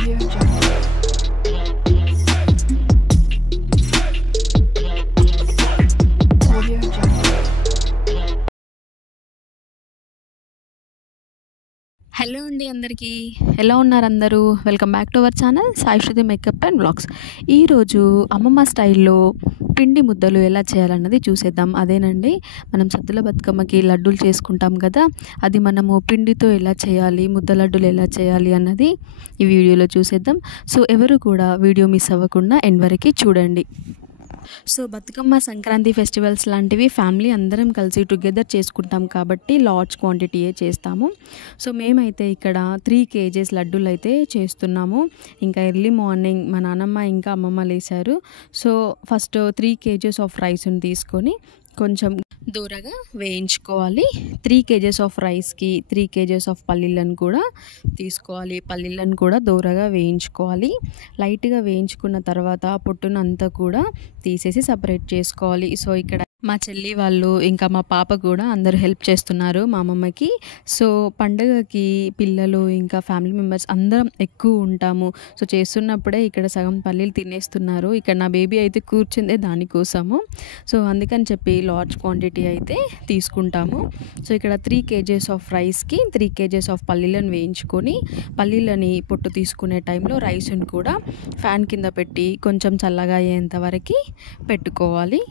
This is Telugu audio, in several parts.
Audio Jungle. Audio Jungle. Hello అండి అందరికీ, ఎలా ఉన్నారు అందరూ? Welcome back to our channel Sai Shruti makeup and vlogs. ఈరోజు అమ్మమ్మ స్టైల్లో పిండి ముద్దలు ఎలా చేయాలన్నది చూసేద్దాం. అదేనండి, మనం సద్దుల బతుకమ్మకి లడ్డూలు చేసుకుంటాం కదా, అది మనము పిండితో ఎలా చేయాలి, ముద్ద లడ్డూలు ఎలా చేయాలి అన్నది ఈ వీడియోలో చూసేద్దాం. సో ఎవరు కూడా వీడియో మిస్ అవ్వకుండా ఎండ్ వరకు చూడండి. సో బతుకమ్మ, సంక్రాంతి ఫెస్టివల్స్ లాంటివి ఫ్యామిలీ అందరం కలిసి టుగెదర్ చేసుకుంటాం కాబట్టి లార్జ్ క్వాంటిటీయే చేస్తాము. సో మేమైతే ఇక్కడ 3 kgs లడ్డూలు అయితే చేస్తున్నాము. ఇంకా ఎర్లీ మార్నింగ్ మా నాన్నమ్మ ఇంకా అమ్మమ్మ లేసారు. సో ఫస్ట్ 3 kgs ఆఫ్ రైస్ని తీసుకొని కొంచెం దూరగా వేయించుకోవాలి. 3 kgs ఆఫ్ రైస్కి 3 kgs ఆఫ్ పల్లీలను కూడా తీసుకోవాలి. పల్లీలను కూడా దూరగా వేయించుకోవాలి. లైట్గా వేయించుకున్న తర్వాత పొట్టునంతా కూడా తీసేసి సపరేట్ చేసుకోవాలి. సో ఇక్కడ మా చెల్లి వాళ్ళు ఇంకా మా పాప కూడా అందరూ హెల్ప్ చేస్తున్నారు మా అమ్మమ్మకి. సో పండుగకి పిల్లలు ఇంకా ఫ్యామిలీ మెంబర్స్ అందరం ఎక్కువ ఉంటాము. సో చేస్తున్నప్పుడే ఇక్కడ సగం పల్లీలు తినేస్తున్నారు. ఇక్కడ నా బేబీ అయితే కూర్చుందే దానికోసము. సో అందుకని చెప్పి లార్జ్ క్వాంటిటీ అయితే తీసుకుంటాము. సో ఇక్కడ 3 kgs ఆఫ్ రైస్కి 3 kgs ఆఫ్ పల్లీలను వేయించుకొని పల్లీలని పొట్టు తీసుకునే టైంలో రైస్ని కూడా ఫ్యాన్ కింద పెట్టి కొంచెం చల్లగా అయ్యేంత వరకు పెట్టుకోవాలి.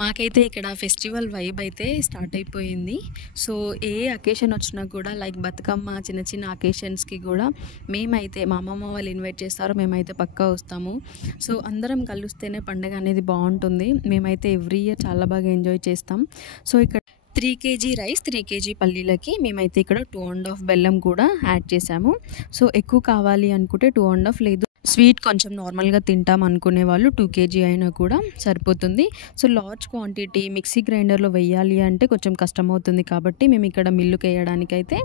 మాకైతే ఇక్కడ ఫెస్టివల్ వైబ్ అయితే స్టార్ట్ అయిపోయింది. సో ఏ అకేషన్ వచ్చినా కూడా లైక్ బతుకమ్మ, చిన్న చిన్న అకేషన్స్కి కూడా మేమైతే మా అమ్మమ్మ వాళ్ళు ఇన్వైట్ చేస్తారో మేమైతే పక్కా వస్తాము. సో అందరం కలిస్తేనే పండుగ అనేది బాగుంటుంది. మేమైతే ఎవ్రీ ఇయర్ చాలా బాగా ఎంజాయ్ చేస్తాం. సో ఇక్కడ 3 kg రైస్, 3 kg పల్లీలకి మేమైతే ఇక్కడ 2.5 బెల్లం కూడా యాడ్ చేసాము. సో ఎక్కువ కావాలి అనుకుంటే 2.5, లేదు స్వీట్ కొంచెం నార్మల్గా తింటాం అనుకునే వాళ్ళు 2 kg అయినా కూడా సరిపోతుంది. సో లార్జ్ క్వాంటిటీ మిక్సీ గ్రైండర్లో వేయాలి అంటే కొంచెం కష్టమవుతుంది కాబట్టి మేము ఇక్కడ మిల్లుకి వేయడానికైతే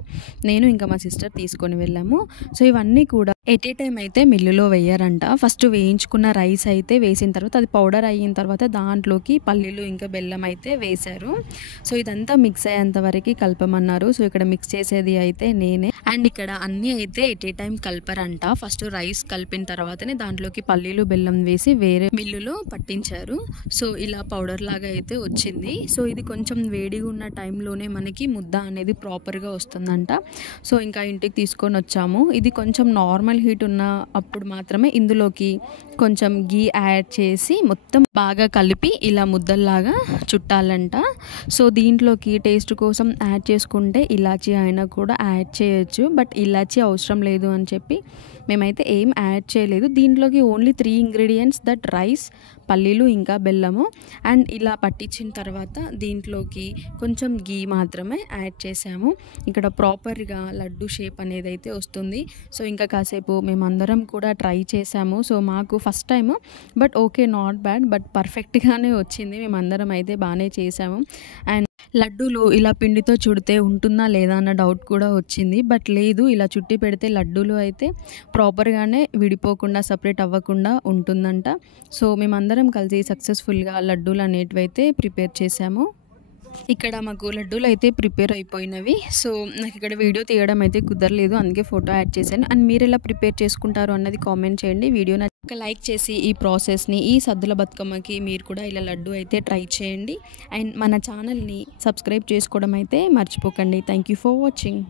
నేను ఇంకా మా సిస్టర్ తీసుకొని వెళ్ళాము. సో ఇవన్నీ కూడా ఎట్ ఏ టైం అయితే మిల్లులో వేయరంట. ఫస్ట్ వేయించుకున్న రైస్ అయితే వేసిన తర్వాత అది పౌడర్ అయిన తర్వాత దాంట్లోకి పల్లీలు ఇంకా బెల్లం అయితే వేశారు. సో ఇదంతా మిక్స్ అయ్యేంత వరకు కలపమన్నారు. సో ఇక్కడ మిక్స్ చేసేది అయితే నేనే. అండ్ ఇక్కడ అన్నీ అయితే ఎట్ ఏ టైం కలపరంట. ఫస్ట్ రైస్ కలిపిన తర్వాతనే దాంట్లోకి పల్లీలు బెల్లం వేసి వేరే మిల్లులో పట్టించారు. సో ఇలా పౌడర్ లాగా అయితే వచ్చింది. సో ఇది కొంచెం వేడిగా ఉన్న టైంలోనే మనకి ముద్ద అనేది ప్రాపర్గా వస్తుందంట. సో ఇంకా ఇంటికి తీసుకొని వచ్చాము. ఇది కొంచెం నార్మల్ హీట్ ఉన్న అప్పుడు మాత్రమే ఇందులోకి కొంచెం గీ యాడ్ చేసి మొత్తం బాగా కలిపి ఇలా ముద్దల్లాగా చుట్టాలంట. సో దీంట్లోకి టేస్ట్ కోసం యాడ్ చేసుకుంటే ఇలాచీ అయినా కూడా యాడ్ చేయొచ్చు. బట్ ఇలాచీ అవసరం లేదు అని చెప్పి మేమైతే ఏం యాడ్ చేయలేదు. దీంట్లోకి ఓన్లీ 3 ingredients, దట్ రైస్, పల్లీలు ఇంకా బెల్లము. అండ్ ఇలా పట్టించిన తర్వాత దీంట్లోకి కొంచెం గీ మాత్రమే యాడ్ చేసాము. ఇక్కడ ప్రాపర్గా లడ్డు షేప్ అనేది అయితే వస్తుంది. సో ఇంకా కాసేపు మేమందరం కూడా ట్రై చేసాము. సో మాకు first time, but okay, not bad, but పర్ఫెక్ట్గానే వచ్చింది. మేమందరం అయితే బాగానే చేసాము. అండ్ లడ్డూలు ఇలా పిండితో చుడితే ఉంటుందా లేదా అన్న డౌట్ కూడా వచ్చింది. బట్ లేదు, ఇలా చుట్టి పెడితే లడ్డూలు అయితే ప్రాపర్గానే విడిపోకుండా, సపరేట్ అవ్వకుండా ఉంటుందంట. సో మేమందరం కలిసి సక్సెస్ఫుల్గా లడ్డూలు అనేటివి అయితే ప్రిపేర్ చేసాము. ఇక్కడ మాకు లడ్డూలు అయితే ప్రిపేర్ అయిపోయినవి. సో నాకు ఇక్కడ వీడియో తీయడం అయితే కుదరలేదు, అందుకే ఫోటో యాడ్ చేశాను. అండ్ మీరు ఎలా ప్రిపేర్ చేసుకుంటారు అన్నది కామెంట్ చేయండి. వీడియో ఒక లైక్ చేసి ఈ ప్రాసెస్ని, ఈ సద్దుల బతుకమ్మకి మీరు కూడా ఇలా లడ్డు అయితే ట్రై చేయండి. అండ్ మన ఛానల్ని సబ్స్క్రైబ్ చేసుకోవడం అయితే మర్చిపోకండి. Thank you for watching.